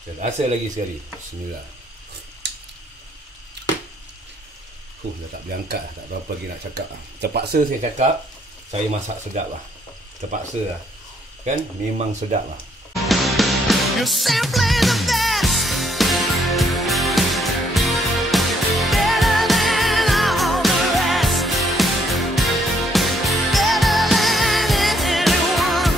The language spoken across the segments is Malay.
Saya rasa lagi sekali. Bismillah. Dah tak boleh angkat, tak tahu apa lagi nak cakap. Terpaksa saya cakap, saya masak sedap lah. Terpaksa lah. Kan? Memang sedap lah. You're simply the best. Better than all the rest. Better than anyone.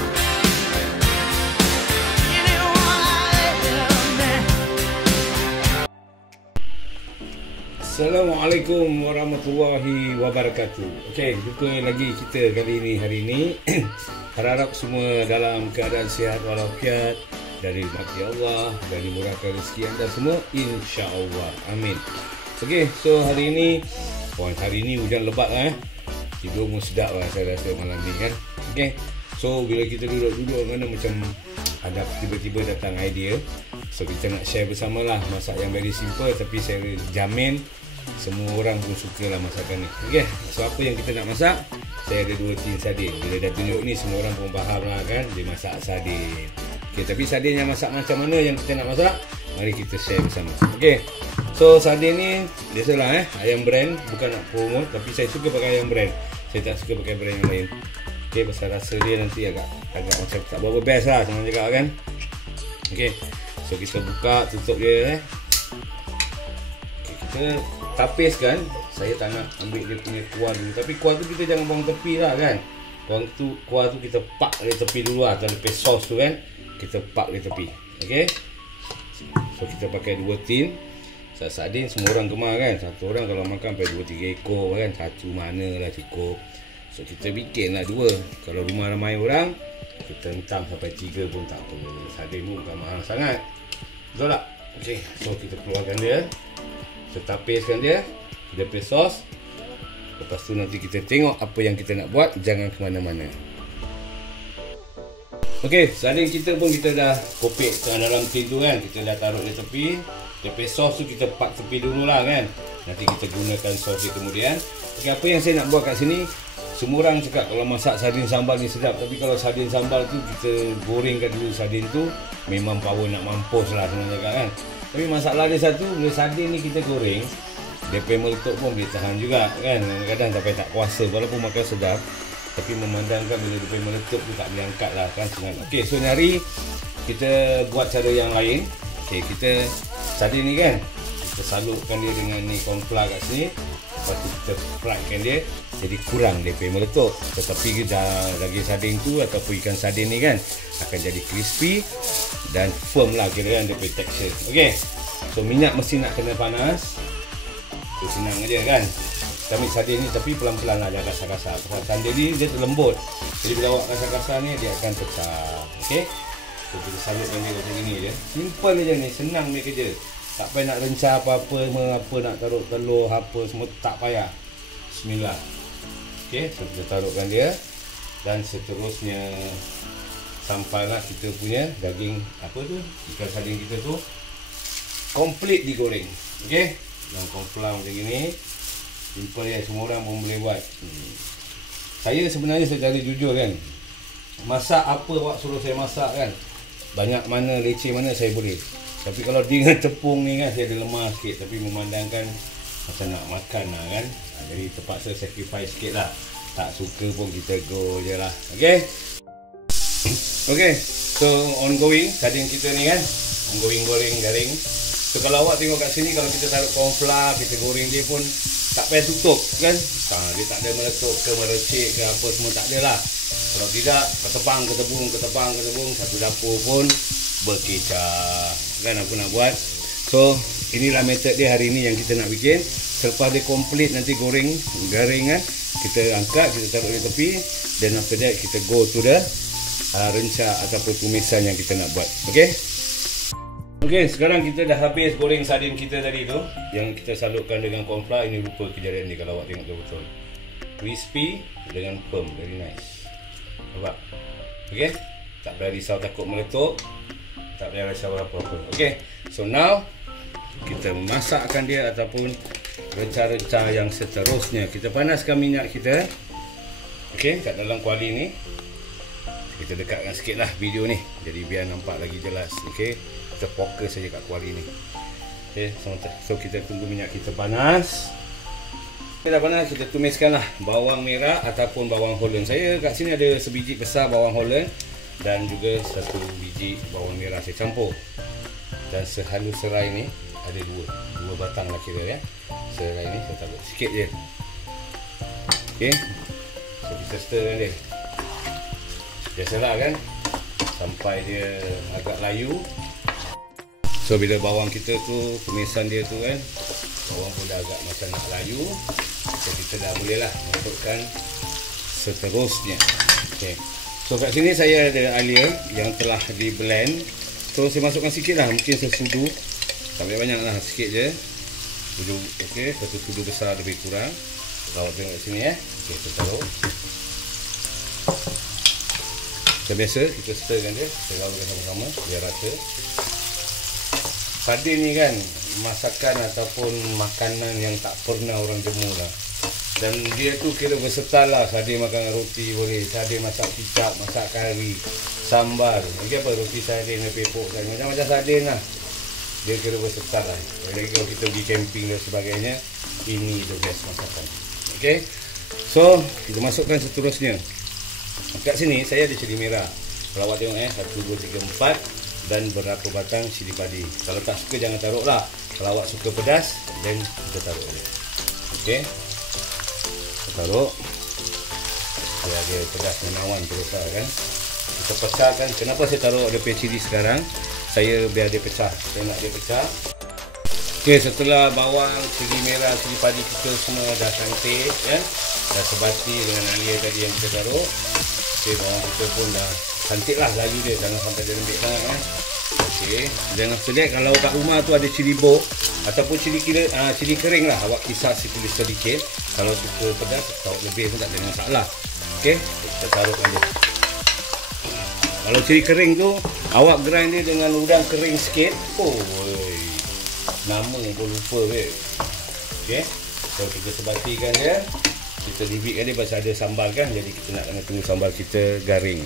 Anyone I ever met. Assalamualaikum warahmatullahi wabarakatuh. Okey, jumpa lagi kita hari ini. Harap semua dalam keadaan sihat walafiat, dari rahmat Allah, dari murahkan rezeki anda semua, insya-Allah. Amin. Okey, so hari ini hujan lebat lah. Tidur pun sedap lah saya rasa malam ni kan. Okey. So bila kita duduk mana macam ada tiba-tiba datang idea. So kita nak share bersamalah masak yang very simple, tapi saya jamin semua orang pun suka lah masakan ni. Okey. So apa yang kita nak masak? Saya ada 2 tin sardin. Bila dah tunjuk ni semua orang pun faham lah kan, dia masak sardin. Okey, tapi sardin yang masak macam mana yang kita nak masak? Mari kita share bersama. Okey. So sardin ni biasalah ayam brand, bukan nak promote, tapi saya suka pakai ayam brand. Saya tak suka pakai brand yang lain. Okey, pasal rasa dia nanti agak macam tak berapa best lah senang cakap kan. Okey. So kita buka, tutup dia Okey, kita tapiskan. Saya tak nak ambil dia punya kuah dulu, tapi kuah tu kita jangan buang tepi lah kan. Kuah tu kita pak dari tepi dulu lah. Atau lepas sos tu kan, kita pak dari tepi. Okey. So kita pakai 2 tin sardin. Semua orang gemar kan. Satu orang kalau makan sampai 2-3 ekor kan. Satu mana lah cukup. So kita bikin lah 2. Kalau rumah ramai orang, kita hentam sampai 3 pun tak apa. Sardin pun bukan mahal sangat. Betul tak? Okey. So kita keluarkan dia, kita tapiskan dia, kita pakai sos. Lepas tu nanti kita tengok apa yang kita nak buat. Jangan ke mana-mana. Okey, sardin kita pun kita dah kopek dalam tin tu kan. Kita dah taruh di tepi. Dia pakai sos tu kita pak tepi dulu lah kan. Nanti kita gunakan sos dia kemudian. Okey, apa yang saya nak buat kat sini, semua orang cakap kalau masak sardin sambal ni sedap. Tapi kalau sardin sambal tu kita gorengkan dulu sardin tu, memang power nak mampus lah senang cakap kan. Tapi masalah dia satu, bila sardin ni kita goreng, dia meletup pun boleh tahan juga kan. Kadang-kadang sampai tak kuasa, walaupun makan sedap, tapi memandangkan bila dia meletup tu tak boleh angkat lah kan. Okey, so hari kita buat cara yang lain. Okey, kita sardin ni kan, kita salupkan dia dengan ni cornflour kat sini. Lepas tu kita frykan dia, jadi kurang dia meletup. Tetapi daging sardin tu ataupun ikan sardin ni kan akan jadi crispy dan firm lah kira kan dia punya texture. Okey, so minyak mesti nak kena panas. Itu senang aja kan. Kita ambil sardin ni tapi pelan-pelan lah, jangan kasar-kasar. Pasal sardin ni dia terlembut, jadi bila awak kasar-kasar ni dia akan pecah. Okey, so kita salutkan dia macam ni je. Simple aja ni, senang ni kerja. Tak payah nak rencah apa-apa, nak taruh telur apa semua, tak payah. Bismillah. Okey, so kita taruhkan dia. Dan seterusnya sampailah kita punya daging ikan sardin kita tu komplit digoreng. Okey, dengan cornflour macam gini. Simple ya, semua orang pun boleh buat. Saya sebenarnya secara jujur kan, masak apa awak suruh saya masak kan, banyak mana, leceh mana saya boleh. Tapi kalau dengan tepung ni kan, saya ada lemah sikit. Tapi memandangkan macam nak makan lah kan, jadi terpaksa sacrifice sikit lah. Tak suka pun kita go je lah. Okay. Okay, so ongoing sardin kita ni kan, ongoing goreng garing. So kalau awak tengok kat sini, kalau kita taruh cornflour, kita goreng dia pun tak payah tutup kan. Dia tak ada meletup ke merecik ke apa semua, tak ada lah. Kalau tidak, ketebang, satu dapur pun berkecah kan apa nak buat. So inilah method dia hari ni yang kita nak bikin. Selepas dia komplit nanti goreng garing kan, kita angkat, kita taruh di tepi. Dan after that kita go to the rencah ataupun tumisan yang kita nak buat. Okay. Okay, sekarang kita dah habis goreng sardin kita tadi tu, yang kita salutkan dengan cornflour. Ini rupa kejadian ni kalau awak tengok betul-betul crispy dengan firm, very nice. Nampak? Okay, tak payah risau takut meletup, tak payah risau apa-apa. Okay, so now kita masakkan dia ataupun rencah-rencah yang seterusnya. Kita panaskan minyak kita, okay, kat dalam kuali ni. Kita dekatkan sikit lah video ni, jadi biar nampak lagi jelas. Okey, kita fokus saja kat kuali ni. Okey, so kita tunggu minyak kita panas. Dah panas, kita tumiskan lah bawang merah ataupun bawang holland. Saya kat sini ada sebiji besar bawang holland dan juga satu biji bawang merah saya campur. Dan sehalus serai ni ada dua batang lah kira ya. Serai ni saya taruh sikit je. Okey, so kita stirkan dia. Biasalah kan, sampai dia agak layu. So bila bawang kita tu, tumisan dia tu kan, bawang pun dah agak macam nak layu, so kita dah boleh lah masukkan seterusnya. Okay. So kat sini saya ada alia yang telah di blend. So saya masukkan sikit lah, mungkin sesudu, tak banyak lah, sikit je. Sudu, okay, satu sudu besar lebih kurang. Lawak tengok kat sini ya. Okay, kita taruh. Macam biasa, kita stirkan dia, kita gaulkan sama-sama biar rata. Sardin ni kan masakan ataupun makanan yang tak pernah orang jemur lah. Dan dia tu kira versatile lah. Sardin makan roti boleh, sardin masak kicap, masak kari, sambal. Lagi apa, roti sardin, pepok, macam-macam sardin lah. Dia kira versatile lah. Lagi kalau kita pergi camping dan sebagainya, ini the best masakan. Okay, so kita masukkan seterusnya. Kat sini saya ada cili merah. Kalau awak tengok 1, 2, 3, 4 dan berapa batang cili padi. Kalau tak suka jangan taruh lah. Kalau awak suka pedas, then kita taruh je. Okey, kita taruh. Biar dia pedas menawan terus lah kan. Kita pecahkan. Kenapa saya taruh ada cili sekarang? Saya biar dia pecah. Saya nak dia pecah. Okey, setelah bawang, cili merah, cili padi kita semua dah cantik kan. Dah sebati dengan alia tadi yang kita taruh. Okey, bawang kita pun dah cantik lah layu dia, jangan sampai dia lembik sangat kan. Okey, dan after that kalau kat rumah tu ada cili bok ataupun cili kering lah, awak kisar sedikit. Kalau suka pedas atau lebih pun tak ada masalah. Okey, kita taruhkan dia. Kalau cili kering tu awak grind dia dengan udang kering sikit. Nama pun lupa weh. Okey, so kita sebatikan dia. Kita bibitkan dia pasal ada sambal kan, jadi kita nak kena tunggu sambal kita garing.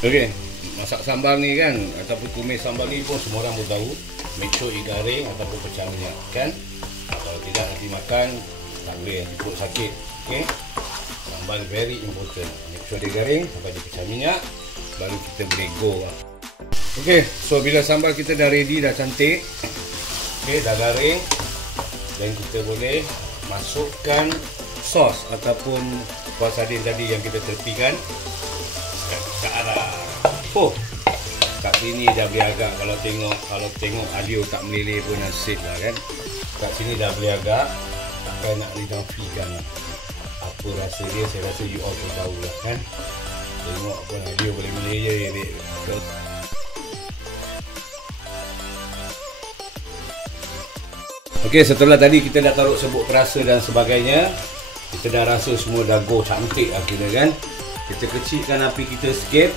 Okey, masak sambal ni kan ataupun tumis sambal ni pun semua orang pun tahu, make sure dia garing ataupun pecah minyak kan. Kalau tidak nanti makan tak boleh, nanti perut sakit. Okey, sambal very important, make sure dia garing sampai dia pecah minyak, baru kita boleh go lah. Okey, so bila sambal kita dah ready, dah cantik, okey, dah garing, dan kita boleh masukkan sos ataupun kuah sardin tadi yang kita tepikan ke arah. Kat sini dah boleh agak, kalau tengok audio tak meleleh pun nasib lah kan. Kat sini dah boleh agak, takkan nak dinafikan apa rasa dia. Saya rasa you all pun tahu lah kan. Tengok pun audio boleh meleleh je. Okey, setelah tadi kita dah taruh serbuk perasa dan sebagainya, kita dah rasa semua dah go cantik akhirnya kan. Kita kecilkan api kita sikit.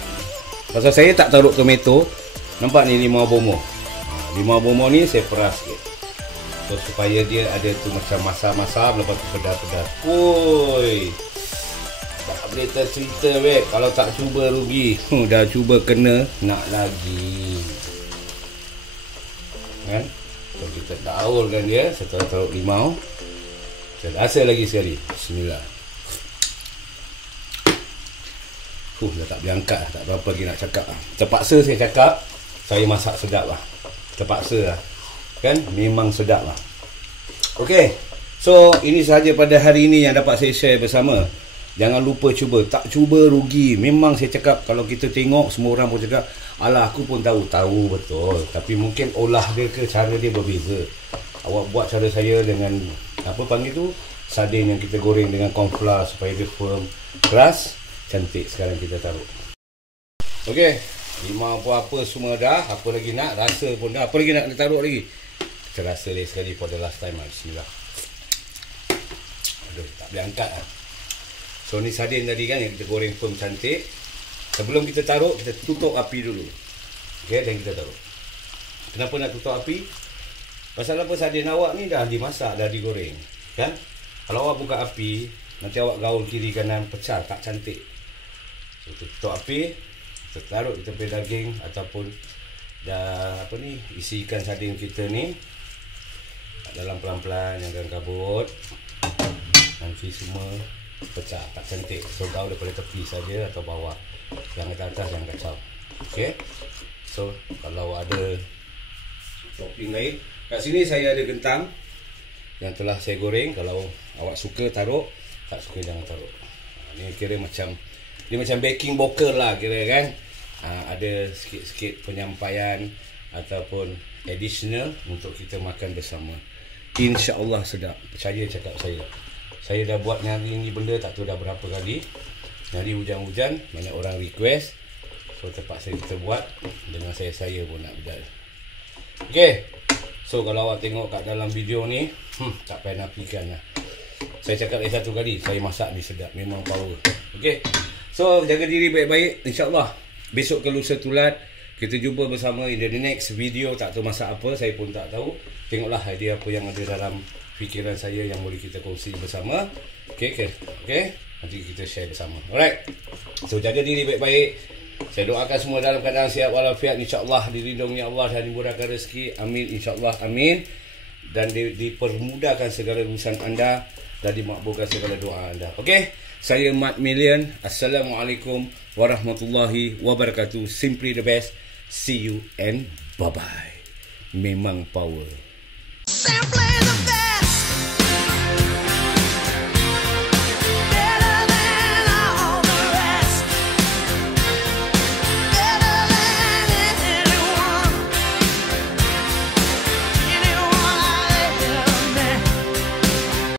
Pasal saya tak taruh tomato. Nampak ni limau bomo. Limau bomo ni saya peras sikit. So, supaya dia ada tu macam masam-masam, lepas tu pedas-pedas. Tak boleh tercerita weh. Kalau tak cuba rugi. Dah cuba kena, nak lagi. Kan? So, kita daulkan dia setelah taruh limau. Saya rasa lagi sekali. Bismillah. Dah tak boleh angkat, tak berapa lagi nak cakap. Terpaksa saya cakap, saya masak sedap lah. Terpaksa lah. Kan? Memang sedap lah. Okey. So, ini sahaja pada hari ini yang dapat saya share bersama. Jangan lupa cuba. Tak cuba rugi. Memang saya cakap, kalau kita tengok, semua orang pun cakap, alah aku pun tahu. Tahu betul. Tapi mungkin olah dia ke cara dia berbeza. Awak buat cara saya dengan, apa panggil tu? Sardin yang kita goreng dengan corn flour supaya dia firm, keras. Cantik. Sekarang kita taruh. Okey, limau apa semua dah. Apa lagi nak? Rasa pun dah. Apa lagi nak taruh lagi? Kita rasa lagi sekali for the last time. Bismillah. Aduh, tak boleh angkat lah. So ni sardin tadi kan yang kita goreng firm cantik. Sebelum kita taruh, kita tutup api dulu. Okey, dan kita taruh. Kenapa nak tutup api? Pasal apa, sardin awak ni dah dimasak, dah digoreng. Kan? Kalau awak buka api, nanti awak gaul kiri kanan, pecah, tak cantik. So, kita tutup api, kita taruh kita punya daging ataupun dah isi ikan sardin kita ni dalam pelan-pelan, jangan kabut. Nanti semua pecah tak cantik. So kau daripada tepi saja atau bawah, jangan ke atas, jangan kacau. Okey. So kalau ada topping lain, kat sini saya ada kentang yang telah saya goreng. Kalau awak suka taruh, tak suka jangan taruh. Ni kira macam baking boker lah kira kan. Ada sikit-sikit penyampaian ataupun additional untuk kita makan bersama. InsyaAllah sedap. Percaya cakap saya. Saya dah buat nyari ni benda tak tahu dah berapa kali. Nyari hujan-hujan, banyak orang request. So terpaksa kita buat dengan saya pun nak berjaya. Okay. So kalau awak tengok kat dalam video ni, tak payah nafikan lah. Saya cakap lagi satu kali, saya masak ni sedap. Memang power. Okay. So jaga diri baik-baik. InsyaAllah besok ke lusa tulat kita jumpa bersama in the next video. Tak tahu masak apa, saya pun tak tahu. Tengoklah idea apa yang ada dalam fikiran saya yang boleh kita kongsi bersama. Okay. Nanti kita share bersama. Alright. So jaga diri baik-baik. Saya doakan semua dalam keadaan sihat walafiat, insya-Allah dilindungi Allah dan dimurahkan rezeki. Amin, insya-Allah, amin. Dan dipermudahkan segala urusan anda dan dimakbulkan segala doa anda. Okey. Saya Mat Million. Assalamualaikum warahmatullahi wabarakatuh. Simply the best. See you and bye-bye. Memang power. Simply the